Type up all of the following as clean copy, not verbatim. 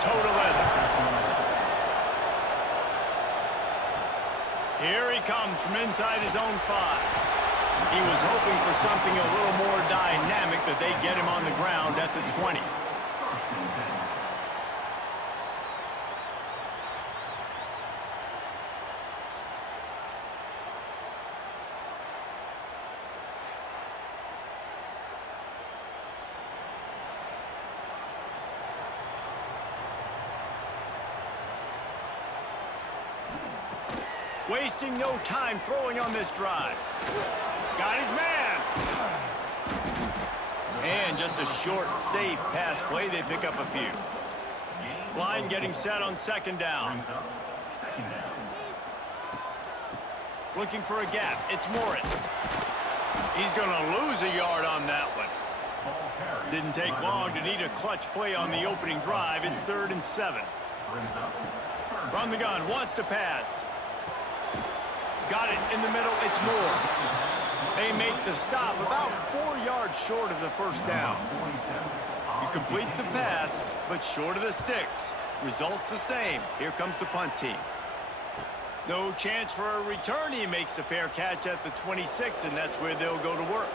toe to leather. Here he comes from inside his own 5. He was hoping for something a little more dynamic, but they get him on the ground at the 20. Wasting no time throwing on this drive. Got his man. And just a short, safe pass play. They pick up a few. Line getting set on 2nd down. Looking for a gap. It's Morris. He's going to lose a yard on that one. Didn't take long to need a clutch play on the opening drive. It's 3rd and 7. From the gun, wants to pass. Got it in the middle, it's Moore. They make the stop about 4 yards short of the 1st down. You complete the pass, but short of the sticks. Results the same. Here comes the punt team. No chance for a return. He makes the fair catch at the 26, and that's where they'll go to work.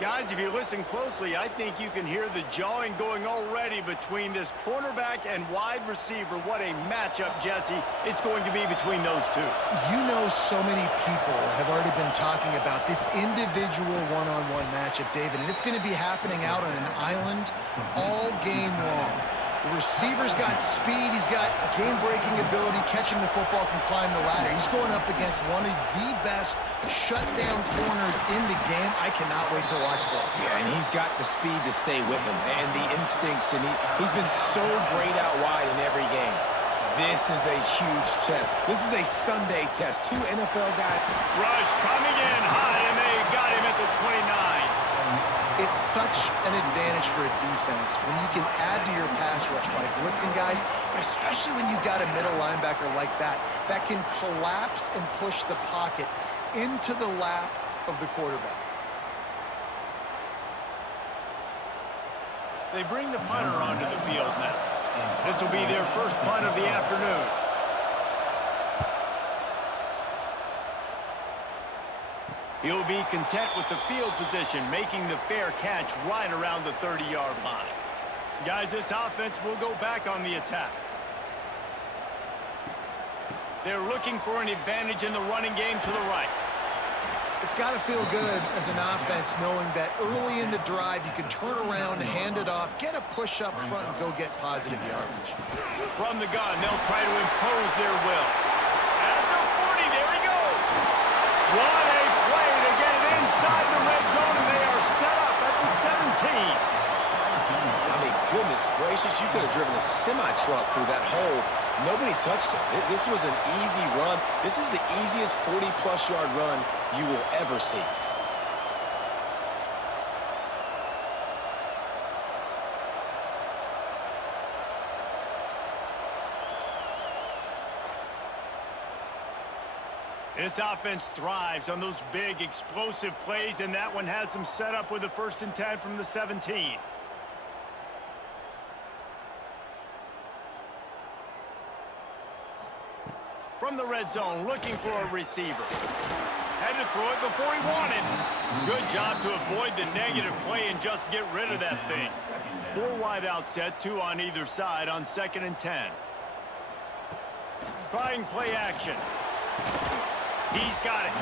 Guys, if you listen closely, I think you can hear the jawing going already between this cornerback and wide receiver. What a matchup, Jesse, it's going to be between those two. You know, so many people have already been talking about this individual one-on-one matchup, David, and it's going to be happening out on an island all game long. The receiver's got speed, he's got game-breaking ability, catching the football, can climb the ladder. He's going up against one of the best shutdown corners in the game. I cannot wait to watch this. Yeah, and he's got the speed to stay with him and the instincts, and he's been so great out wide in every game. This is a huge test. This is a Sunday test. 2 NFL guys. Rush coming in high, and they got him at the 29. It's such an advantage for a defense when you can add to your pass rush by blitzing guys, but especially when you've got a middle linebacker like that can collapse and push the pocket into the lap of the quarterback. They bring the punter onto the field now. This will be their first punt of the afternoon. He'll be content with the field position, making the fair catch right around the 30-yard line. Guys, this offense will go back on the attack. They're looking for an advantage in the running game to the right. It's got to feel good as an offense knowing that early in the drive you can turn around, hand it off, get a push up front, and go get positive yardage. From the gun, they'll try to impose their will. At the 40, there he goes. What a play to get it inside the red zone, and they are set up at the 17. I mean, goodness gracious, you could have driven a semi-truck through that hole. Nobody touched him. This was an easy run. This is the easiest 40-plus yard run you will ever see. This offense thrives on those big, explosive plays, and that one has them set up with a 1st and 10 from the 17. From the red zone, looking for a receiver. Had to throw it before he wanted. Good job to avoid the negative play and just get rid of that thing. 4 wide out set, 2 on either side on 2nd and 10. Trying play action. He's got it.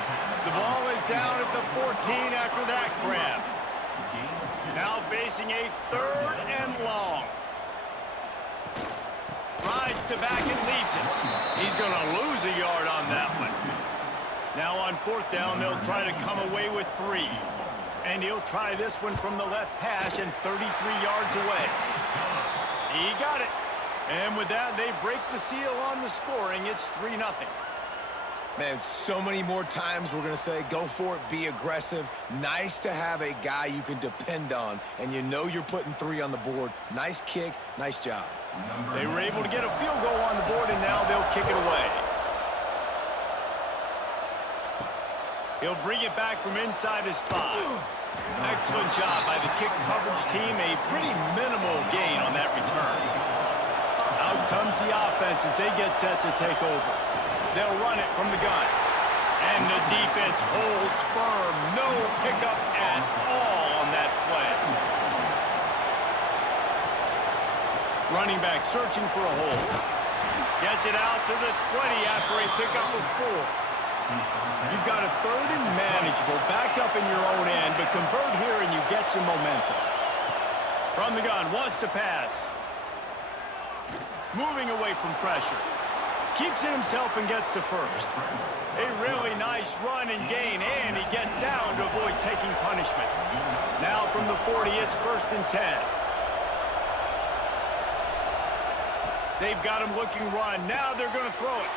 The ball is down at the 14 after that grab. Now facing a 3rd and long. Rides to back and leaves it. He's going to lose a yard on that one. Now on 4th down, they'll try to come away with 3. And he'll try this one from the left hash and 33 yards away. He got it. And with that, they break the seal on the scoring. It's 3-0. Man, so many more times we're going to say, go for it, be aggressive. Nice to have a guy you can depend on, and you know you're putting 3 on the board. Nice kick, nice job. They were able to get a field goal on the board, and now they'll kick it away. He'll bring it back from inside his 5. Excellent job by the kick coverage team. A pretty minimal gain on that return. offense as they get set to take over. They'll run it from the gun. And the defense holds firm. No pickup at all on that play. Running back searching for a hole. Gets it out to the 20 after a pickup of 4. You've got a 3rd and manageable, backed up in your own end, but convert here and you get some momentum. From the gun, wants to pass. Moving away from pressure. Keeps it himself and gets to first. A really nice run and gain, and he gets down to avoid taking punishment. Now from the 40, it's 1st and 10. They've got him looking run. Now they're going to throw it.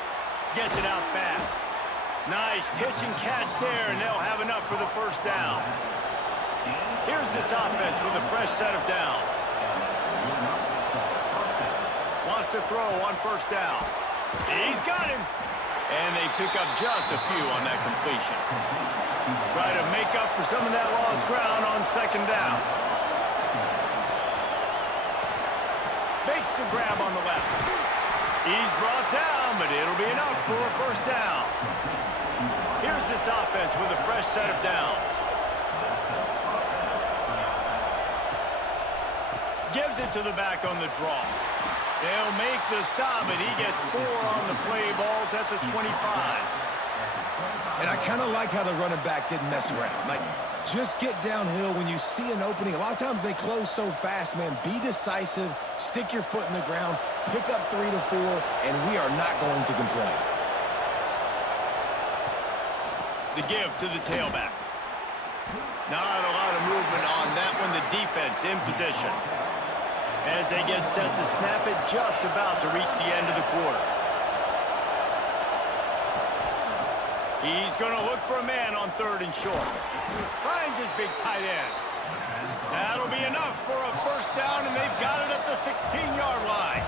Gets it out fast. Nice pitch and catch there, and they'll have enough for the 1st down. Here's this offense with a fresh set of downs. Wants to throw on 1st down. He's got him. And they pick up just a few on that completion. Try to make up for some of that lost ground on 2nd down. Makes the grab on the left. He's brought down, but it'll be enough for a 1st down. Here's this offense with a fresh set of downs. Gives it to the back on the draw. They'll make the stop, and he gets 4 on the play. Balls at the 25. And I kind of like how the running back didn't mess around. Like, just get downhill when you see an opening. A lot of times they close so fast, man. Be decisive, stick your foot in the ground, pick up 3 to 4, and we are not going to complain. The give to the tailback. Not a lot of movement on that one. The defense in position. As they get set to snap it, just about to reach the end of the quarter. He's going to look for a man on 3rd and short. Finds his big tight end. That'll be enough for a 1st down, and they've got it at the 16-yard line.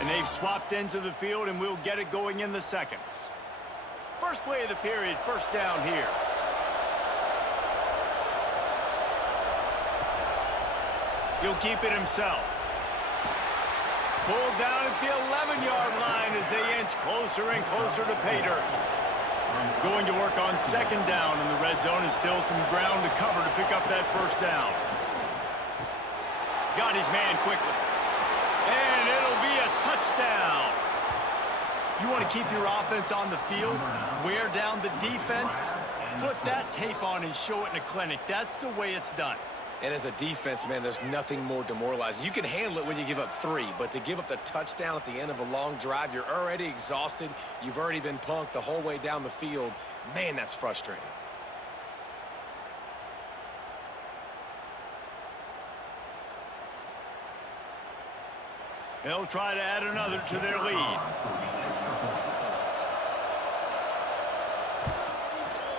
And they've swapped into the field, and we'll get it going in the 2nd. First play of the period, 1st down here. He'll keep it himself. Pulled down at the 11-yard line as they inch closer and closer to pay dirt. Going to work on 2nd down in the red zone, and still some ground to cover to pick up that 1st down. Got his man quickly. And it'll be a touchdown. You want to keep your offense on the field, wear down the defense, put that tape on and show it in a clinic. That's the way it's done. And as a defense, man, there's nothing more demoralizing. You can handle it when you give up 3, but to give up the touchdown at the end of a long drive, you're already exhausted. You've already been punked the whole way down the field. Man, that's frustrating. They'll try to add another to their lead.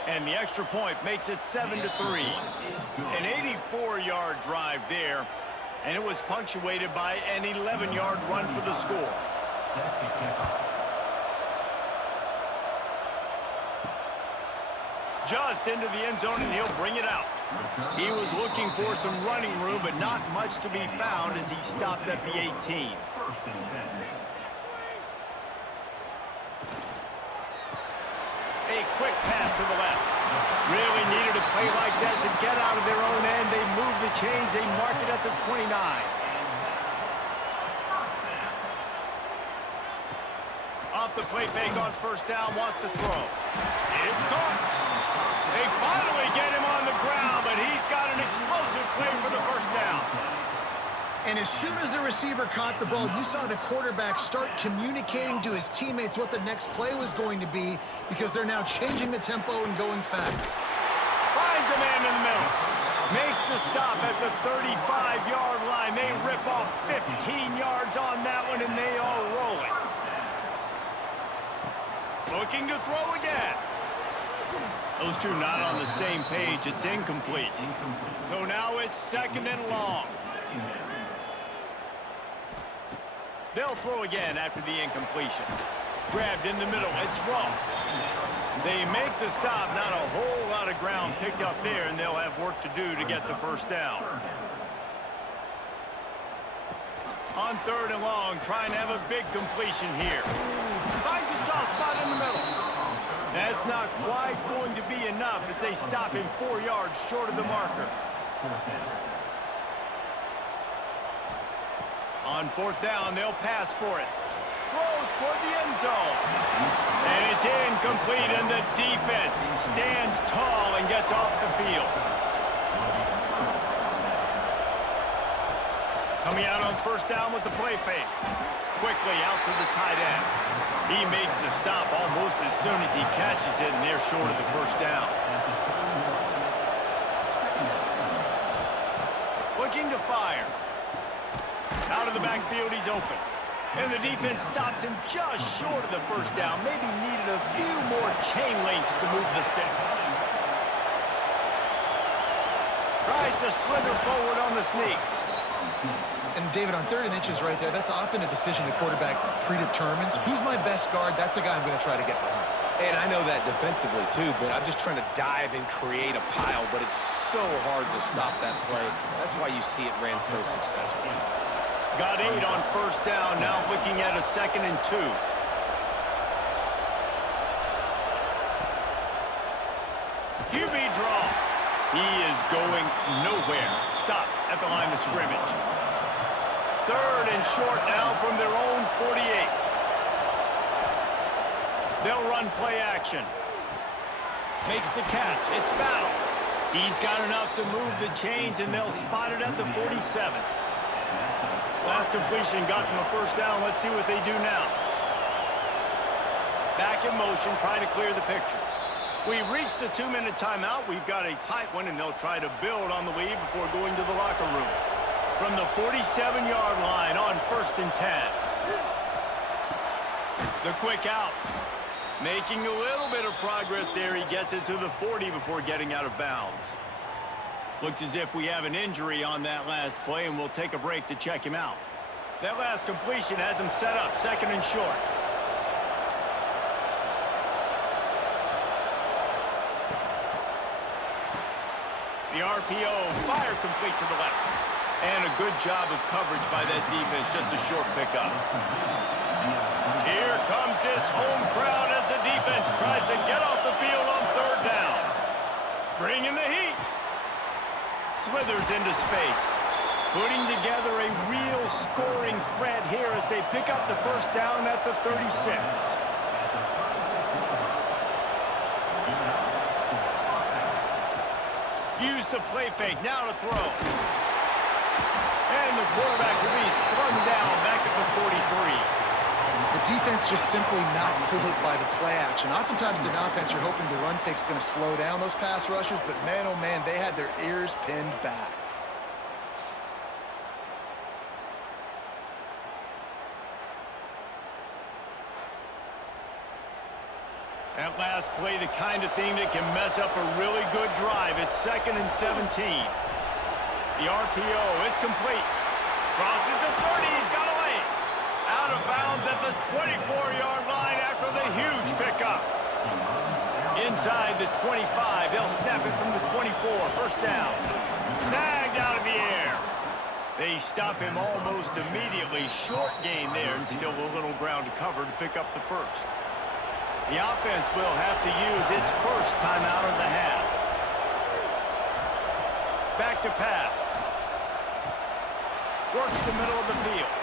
And the extra point makes it 7-3. An 84-yard drive there, and it was punctuated by an 11-yard run for the score. Just into the end zone, and he'll bring it out. He was looking for some running room, but not much to be found as he stopped at the 18. A quick pass to the left. Really needed a play like that to get out of their own end. They move the chains. They mark it at the 29. Off the play fake on 1st down, wants to throw. It's caught. They finally get him on the ground, but he's got an explosive play for the 1st down. And as soon as the receiver caught the ball, you saw the quarterback start communicating to his teammates what the next play was going to be, because they're now changing the tempo and going fast. Finds a man in the middle. Makes the stop at the 35-yard line. They rip off 15 yards on that one, and they are rolling. Looking to throw again. Those two not on the same page. It's incomplete. So now it's 2nd and long. They'll throw again after the incompletion. Grabbed in the middle, it's Ross. They make the stop, not a whole lot of ground picked up there, and they'll have work to do to get the first down. On 3rd and long, trying to have a big completion here. Finds a soft spot in the middle. That's not quite going to be enough as they stop him 4 yards short of the marker. On 4th down, they'll pass for it. Throws toward the end zone. And it's incomplete, and the defense stands tall and gets off the field. Coming out on 1st down with the play fake. Quickly out to the tight end. He makes the stop almost as soon as he catches it, and they're short of the 1st down. Looking to fire. Out of the backfield, he's open. And the defense stops him just short of the 1st down. Maybe needed a few more chain links to move the sticks. Tries to slither forward on the sneak. And David, on 3rd and inches right there, that's often a decision the quarterback predetermines. Who's my best guard? That's the guy I'm going to try to get behind. And I know that defensively, too, but I'm just trying to dive and create a pile, but it's so hard to stop that play. That's why you see it ran so successfully. Got 8 on 1st down, now looking at a 2nd and 2. QB draw. He is going nowhere. Stop at the line of scrimmage. 3rd and short now from their own 48. They'll run play action. Makes the catch. It's Battle. He's got enough to move the chains, and they'll spot it at the 47. Last completion got them a 1st down. Let's see what they do now. Back in motion, trying to clear the picture. We've reached the 2-minute timeout. We've got a tight one, and they'll try to build on the lead before going to the locker room. From the 47-yard line on 1st and 10. The quick out. Making a little bit of progress there. He gets it to the 40 before getting out of bounds. Looks as if we have an injury on that last play, and we'll take a break to check him out. That last completion has him set up 2nd and short. The RPO, fire complete to the left. And a good job of coverage by that defense, just a short pickup. Here comes this home crowd as the defense tries to get off the field on 3rd down. Bringing the heat. Slithers into space. Putting together a real scoring threat here as they pick up the 1st down at the 36. Use the play fake, now to throw. And the quarterback will be slung down back at the 43. The defense just simply not fooled by the play action. Oftentimes as an offense, you're hoping the run fake's going to slow down those pass rushers, but man, oh man, they had their ears pinned back. That last play, the kind of thing that can mess up a really good drive. It's 2nd and 17. The RPO, it's complete. Crosses the 30, he's got away. Out of bounds at the 24-yard line after the huge pickup. Inside the 25, they'll snap it from the 24, 1st down. Snagged out of the air. They stop him almost immediately. Short gain there, and still a little ground to cover to pick up the 1st. The offense will have to use its 1st timeout of the half. Back to pass. Works the middle of the field.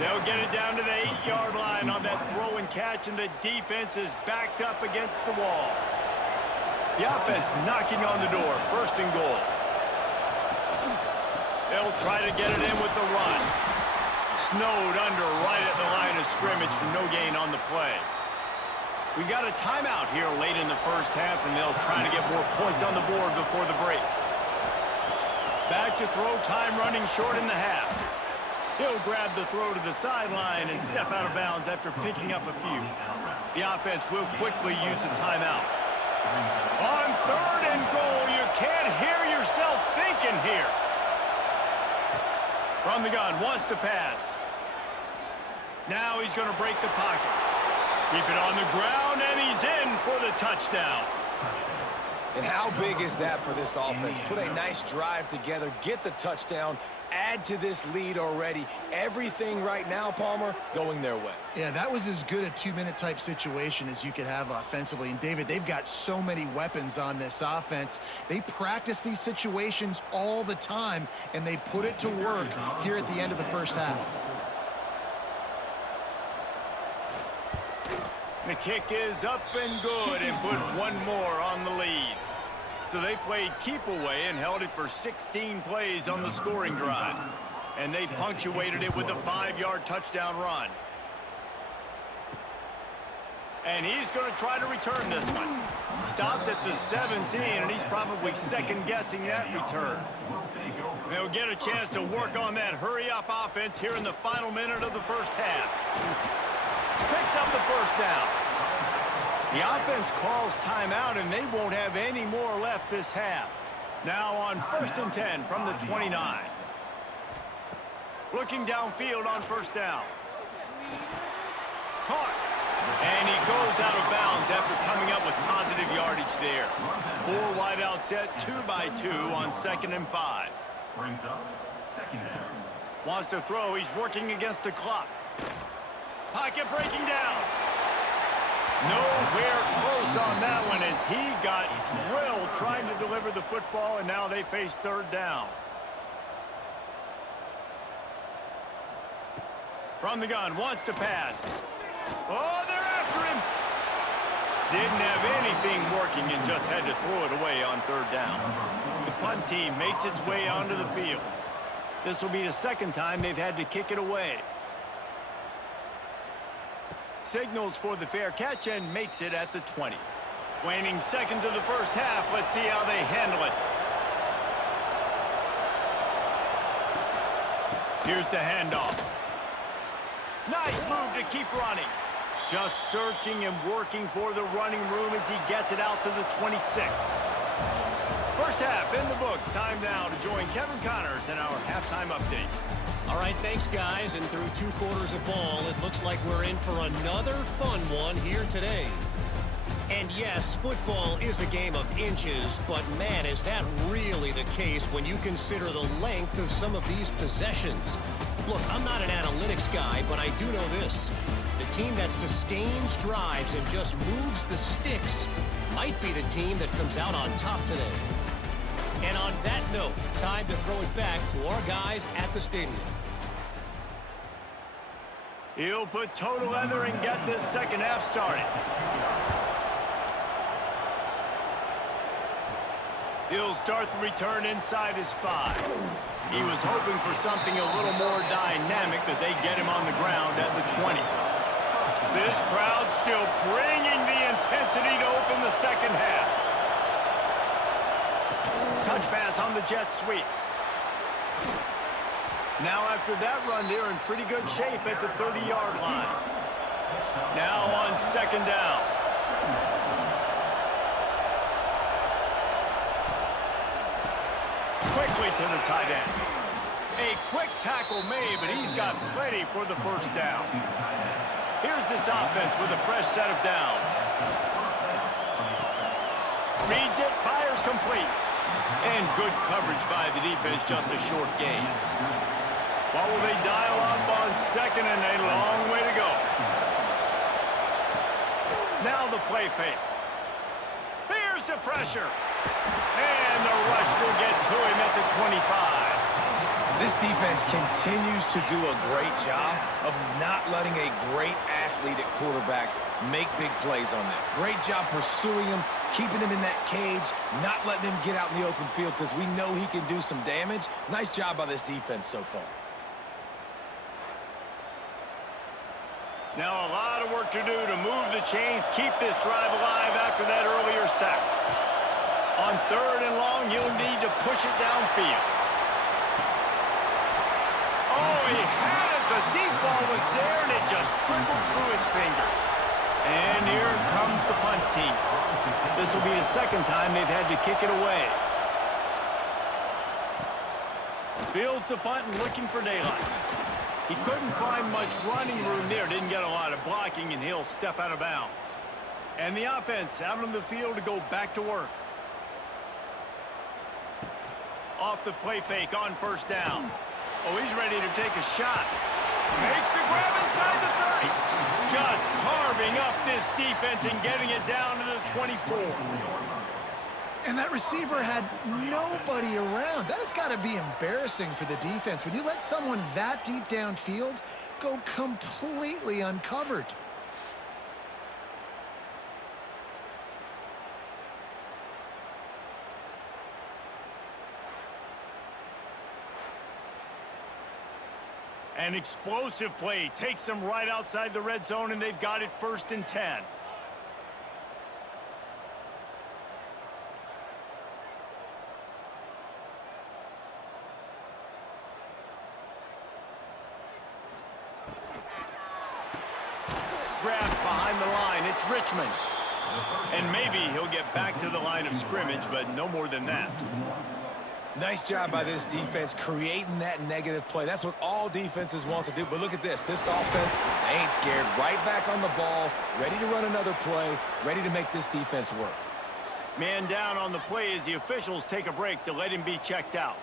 They'll get it down to the 8-yard line on that throw and catch, and the defense is backed up against the wall. The offense knocking on the door, 1st and goal. They'll try to get it in with the run. Snowed under right at the line of scrimmage for no gain on the play. We got a timeout here late in the 1st half, and they'll try to get more points on the board before the break. Back to throw, time running short in the half. He'll grab the throw to the sideline and step out of bounds after picking up a few. The offense will quickly use a timeout. On 3rd and goal, you can't hear yourself thinking here. From the gun, wants to pass. Now he's going to break the pocket. Keep it on the ground, and he's in for the touchdown. And how big is that for this offense? Put a nice drive together, get the touchdown, add to this lead already. Everything right now, Palmer, going their way. Yeah, that was as good a two-minute type situation as you could have offensively. And, David, they've got so many weapons on this offense. They practice these situations all the time, and they put it to work here at the end of the first half. The kick is up and good and put one more on the lead. So they played keep away and held it for 16 plays on the scoring drive. And they punctuated it with a 5-yard touchdown run. And he's going to try to return this one. Stopped at the 17, and he's probably second-guessing that return. They'll get a chance to work on that hurry-up offense here in the final minute of the first half. Picks up the first down. The offense calls timeout, and they won't have any more left this half. Now on 1st and 10 from the 29. Looking downfield on first down. Caught. And he goes out of bounds after coming up with positive yardage there. 4 wide out set, 2 by 2 on 2nd and 5. Brings up 2nd down. Wants to throw. He's working against the clock. Pocket breaking down. Nowhere close on that one as he got drilled trying to deliver the football, and now they face 3rd down. From the gun, wants to pass. Oh, they're after him. Didn't have anything working and just had to throw it away on 3rd down. The punt team makes its way onto the field. This will be the 2nd time they've had to kick it away. Signals for the fair catch and makes it at the 20. Waning seconds of the first half. Let's see how they handle it. Here's the handoff. Nice move to keep running. Just searching and working for the running room as he gets it out to the 26. First half in the books. Time now to join Kevin Connors in our halftime update. All right, thanks, guys. And through 2 quarters of ball, it looks like we're in for another fun one here today. And yes, football is a game of inches, but man, is that really the case when you consider the length of some of these possessions. Look, I'm not an analytics guy, but I do know this. The team that sustains drives and just moves the sticks might be the team that comes out on top today. And on that note, time to throw it back to our guys at the stadium. He'll put total leather and get this second half started. He'll start the return inside his 5. He was hoping for something a little more dynamic, but they get him on the ground at the 20. This crowd still bringing the intensity to open the second half. Touch pass on the jet sweep. Now after that run, they're in pretty good shape at the 30-yard line. Now on 2nd down. Quickly to the tight end. A quick tackle made, but he's got plenty for the first down. Here's this offense with a fresh set of downs. Reads it, fires complete. And good coverage by the defense, just a short gain. What will they dial up on 2nd and a long way to go? Now the play fake. Here's the pressure. And the rush will get to him at the 25. This defense continues to do a great job of not letting a great athlete at quarterback make big plays on them. Great job pursuing him, keeping him in that cage, not letting him get out in the open field because we know he can do some damage. Nice job by this defense so far. Now a lot of work to do to move the chains, keep this drive alive after that earlier sack. On 3rd and long, he'll need to push it downfield. Oh, he had it. The deep ball was there, and it just trickled through his fingers. And here comes the punt team. This will be the 2nd time they've had to kick it away. Fields the punt and looking for daylight. He couldn't find much running room there. Didn't get a lot of blocking, and he'll step out of bounds. And the offense out on the field to go back to work. Off the play fake on first down. Oh, he's ready to take a shot. Makes the grab inside the 30. Just carving up this defense and getting it down to the 24. And that receiver had nobody around. That has got to be embarrassing for the defense when you let someone that deep downfield go completely uncovered. An explosive play takes them right outside the red zone, and they've got it 1st and 10. Grabbed behind the line. It's Richmond. And maybe he'll get back to the line of scrimmage, but no more than that. Nice job by this defense creating that negative play. That's what all defenses want to do. But look at this. This offense, they ain't scared. Right back on the ball, ready to run another play, ready to make this defense work. Man down on the play as the officials take a break to let him be checked out.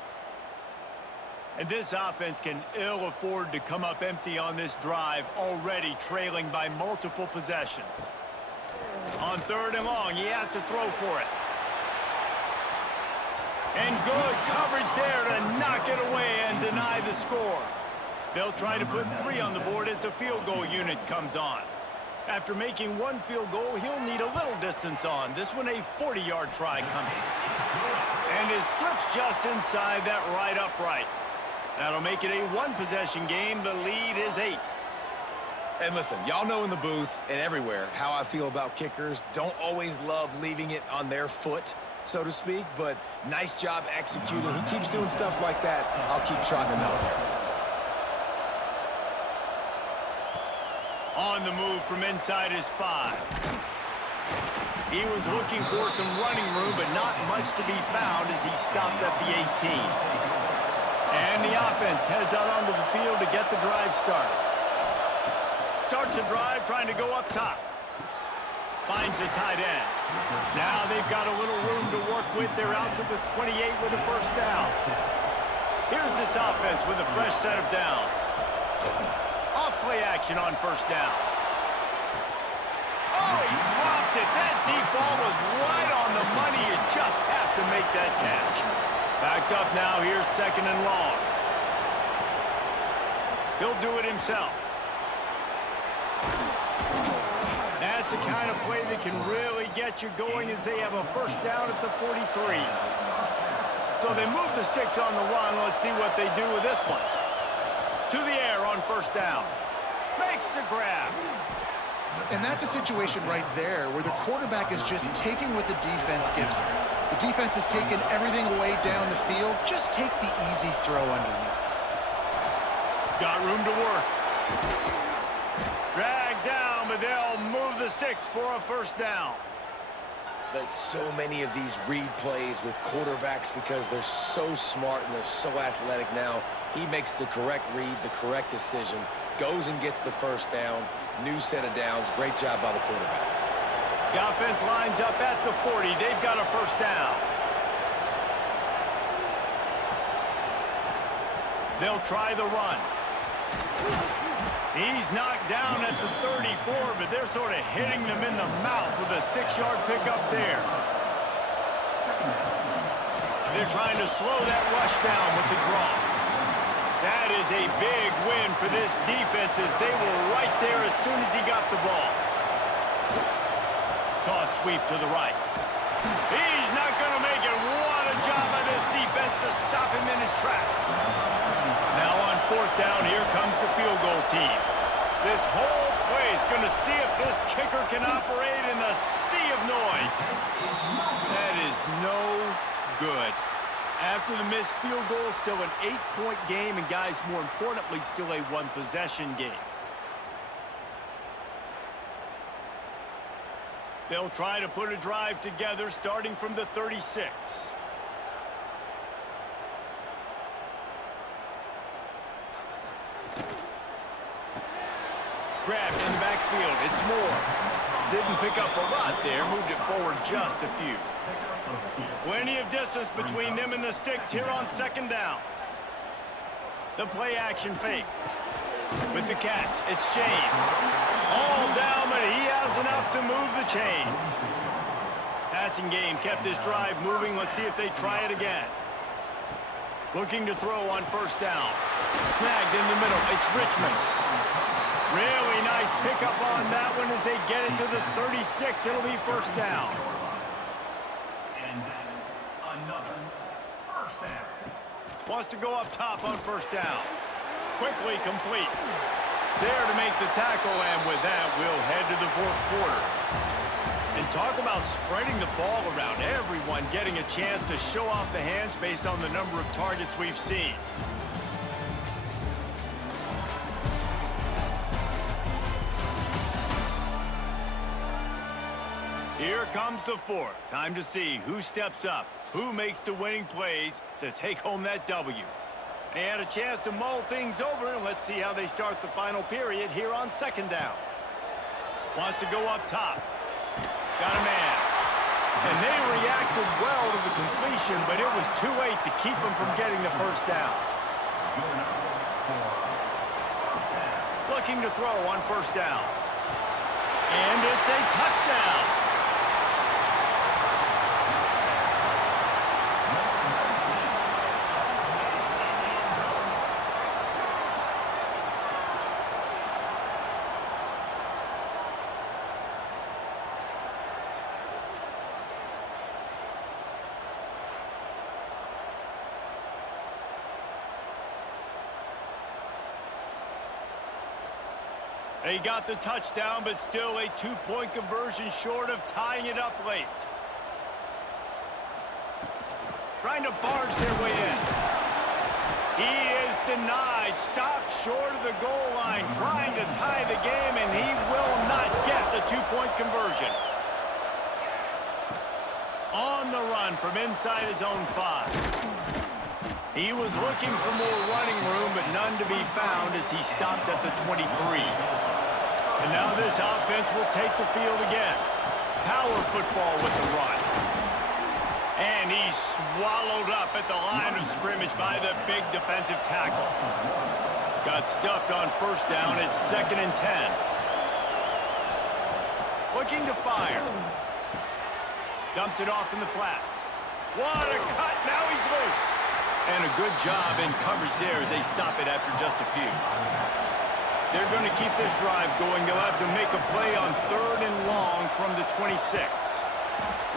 And this offense can ill afford to come up empty on this drive, already trailing by multiple possessions. On 3rd and long, he has to throw for it. And good coverage there to knock it away and deny the score. They'll try to put 3 on the board as the field goal unit comes on. After making 1 field goal, he'll need a little distance on. This one a 40-yard try coming. And his slip's just inside that right upright. That'll make it a 1-possession game. The lead is 8. And listen, y'all know in the booth and everywhere how I feel about kickers. Don't always love leaving it on their foot, so to speak, but nice job executing. He keeps doing stuff like that. I'll keep trotting him out there. On the move from inside his 5. He was looking for some running room, but not much to be found as he stopped at the 18. And the offense heads out onto the field to get the drive started. Starts the drive trying to go up top. Finds the tight end. Now they've got a little room to work with. They're out to the 28 with a 1st down. Here's this offense with a fresh set of downs. Off play action on 1st down. Oh, he dropped it. That deep ball was right on the money. You just have to make that catch. Backed up now. Here's 2nd and long. He'll do it himself. That's the kind of play that can really get you going as they have a 1st down at the 43. So they move the sticks on the run. Let's see what they do with this one. To the air on 1st down. Makes the grab. And that's a situation right there where the quarterback is just taking what the defense gives him. The defense has taken everything away down the field. Just take the easy throw underneath. Got room to work. Dragged down, but they'll move the sticks for a 1st down. There's so many of these read plays with quarterbacks because they're so smart and they're so athletic now. He makes the correct read, the correct decision, goes and gets the 1st down. New set of downs. Great job by the quarterback. The offense lines up at the 40. They've got a 1st down. They'll try the run. He's knocked down at the 34, but they're sort of hitting them in the mouth with a 6-yard pickup there. They're trying to slow that rush down with the draw. That is a big win for this defense as they were right there as soon as he got the ball. Toss sweep to the right. He's not going to make it. What a job by this defense to stop him in his tracks. Now on 4th down, here comes the field goal team. This whole play is going to see if this kicker can operate in the sea of noise. That is no good. After the missed field goal, still an 8-point game, and guys, more importantly, still a 1-possession game. They'll try to put a drive together starting from the 36. grab in the backfield. It's Moore. Didn't pick up a lot there. Moved it forward just a few. Plenty of distance between them and the sticks here on second down. The play action fake. With the catch, it's James. All down, but he has enough to move the chains. Passing game kept this drive moving. Let's see if they try it again. Looking to throw on first down. Snagged in the middle. It's Richmond. Really nice pickup on that one as they get it to the 36. It'll be first down. And that is another first down. Wants to go up top on first down. Quickly complete. There to make the tackle, and with that, we'll head to the fourth quarter. And talk about spreading the ball around. Everyone getting a chance to show off the hands based on the number of targets we've seen. Here comes the fourth. Time to see who steps up, who makes the winning plays to take home that W. They had a chance to mull things over, and let's see how they start the final period here on second down. Wants to go up top. Got a man. And they reacted well to the completion, but it was too late to keep them from getting the first down. Looking to throw on first down. And it's a touchdown. They got the touchdown, but still a two-point conversion short of tying it up late. Trying to barge their way in. He is denied. Stopped short of the goal line, trying to tie the game, and he will not get the two-point conversion. On the run from inside his own 5. He was looking for more running room, but none to be found as he stopped at the 23. And now this offense will take the field again. Power football with the run. And he's swallowed up at the line of scrimmage by the big defensive tackle. Got stuffed on first down. It's 2nd and 10. Looking to fire. Dumps it off in the flats. What a cut. Now he's loose. And a good job in coverage there as they stop it after just a few. They're going to keep this drive going. They'll have to make a play on 3rd and long from the 26.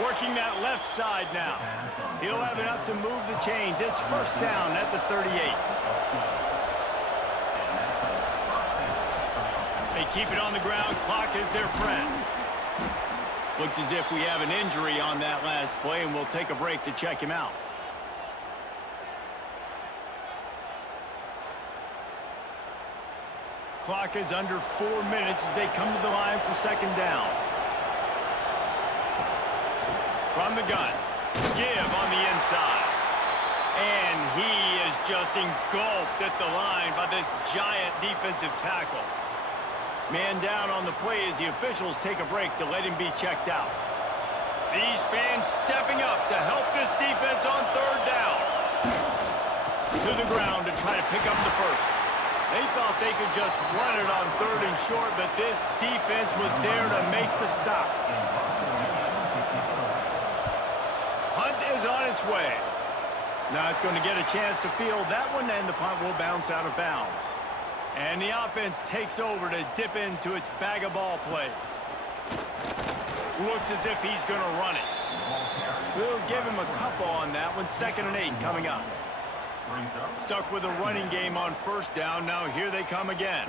Working that left side now. He'll have enough to move the chains. It's first down at the 38. They keep it on the ground. Clock is their friend. Looks as if we have an injury on that last play, and we'll take a break to check him out. Clock is under 4 minutes as they come to the line for second down. From the gun. Give on the inside. And he is just engulfed at the line by this giant defensive tackle. Man down on the play as the officials take a break to let him be checked out. These fans stepping up to help this defense on 3rd down. To the ground to try to pick up the first. They thought they could just run it on 3rd and short, but this defense was there to make the stop. Punt is on its way. Not going to get a chance to field that one, and the punt will bounce out of bounds. And the offense takes over to dip into its bag of ball plays. Looks as if he's going to run it. We'll give him a couple on that one. 2nd and 8 coming up. Stuck with a running game on first down. Now here they come again.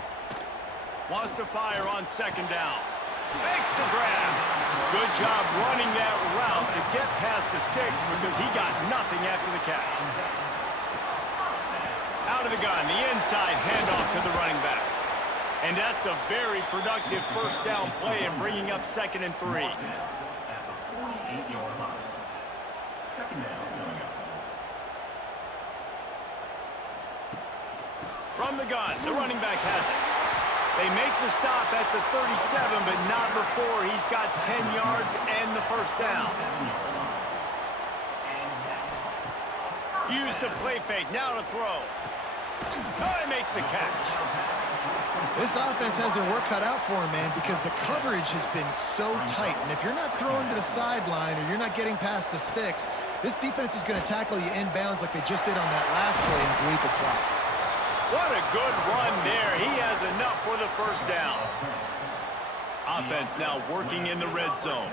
Wants to fire on second down. Makes the grab. Good job running that route to get past the sticks because he got nothing after the catch. Out of the gun, the inside handoff to the running back. And that's a very productive first down play and bringing up 2nd and 3. At the 48-yard line. Second down coming up. From the gun, the running back has it. They make the stop at the 37, but not before he's got 10 yards and the first down. Use the play fake, now to throw. Oh, he makes the catch. This offense has their work cut out for him, man, because the coverage has been so tight. And if you're not throwing to the sideline or you're not getting past the sticks, this defense is going to tackle you inbounds like they just did on that last play and bleed the clock. What a good run there. He has enough for the first down. Offense now working in the red zone.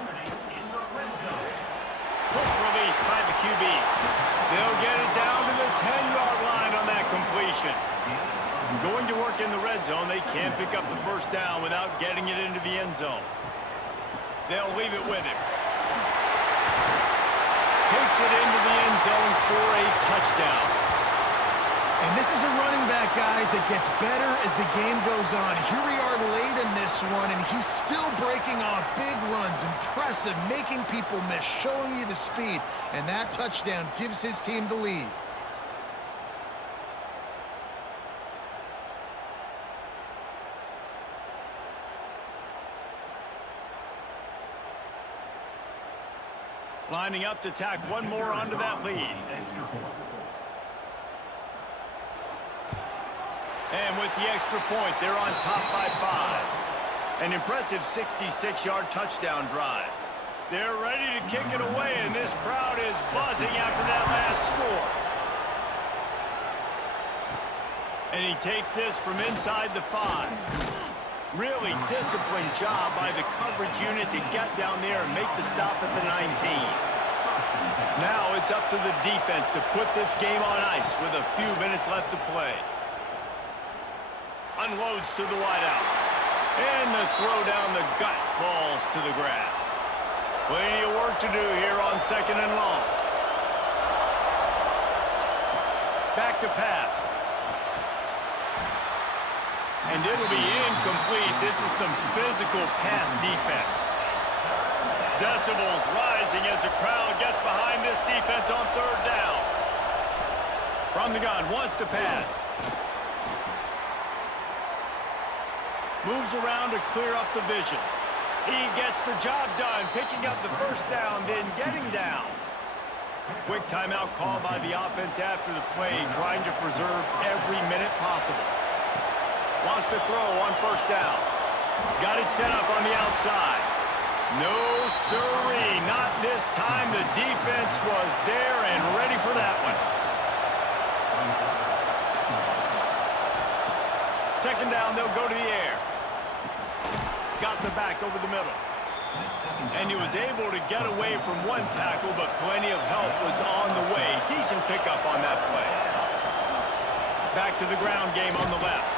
Quick release by the QB. They'll get it down to the 10-yard line on that completion. Going to work in the red zone, they can't pick up the first down without getting it into the end zone. They'll leave it with him. Takes it into the end zone for a touchdown. And this is a running back, guys, that gets better as the game goes on. Here we are late in this one, and he's still breaking off big runs. Impressive, making people miss, showing you the speed. And that touchdown gives his team the lead. Lining up to tack one more onto that lead. And with the extra point, they're on top by 5. An impressive 66-yard touchdown drive. They're ready to kick it away, and this crowd is buzzing after that last score. And he takes this from inside the 5. Really disciplined job by the coverage unit to get down there and make the stop at the 19. Now it's up to the defense to put this game on ice with a few minutes left to play. Unloads to the wideout. And the throw down the gut falls to the grass. Plenty of work to do here on 2nd and long. Back to pass. And it'll be incomplete. This is some physical pass defense. Decibels rising as the crowd gets behind this defense on 3rd down. From the gun, wants to pass. Moves around to clear up the vision. He gets the job done, picking up the first down, then getting down. Quick timeout call by the offense after the play, trying to preserve every minute possible. Wants to throw on 1st down. Got it set up on the outside. No sirree, not this time. The defense was there and ready for that one. 2nd down, they'll go to the air. Got the back over the middle. And he was able to get away from one tackle, but plenty of help was on the way. Decent pickup on that play. Back to the ground game on the left.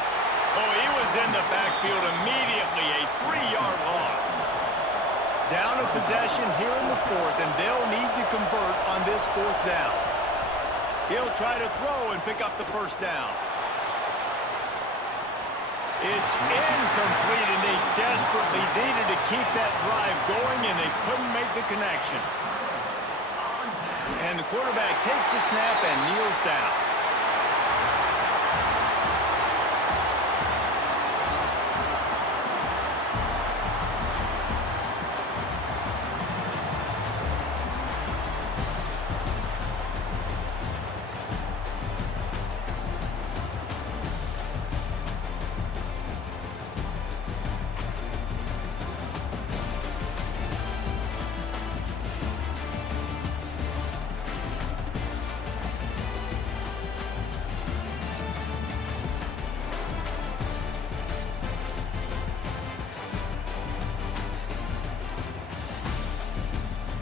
Oh, he was in the backfield immediately. A 3-yard loss. Down a possession here in the 4th, and they'll need to convert on this 4th down. He'll try to throw and pick up the first down. It's incomplete, and they desperately needed to keep that drive going, and they couldn't make the connection. And the quarterback takes the snap and kneels down.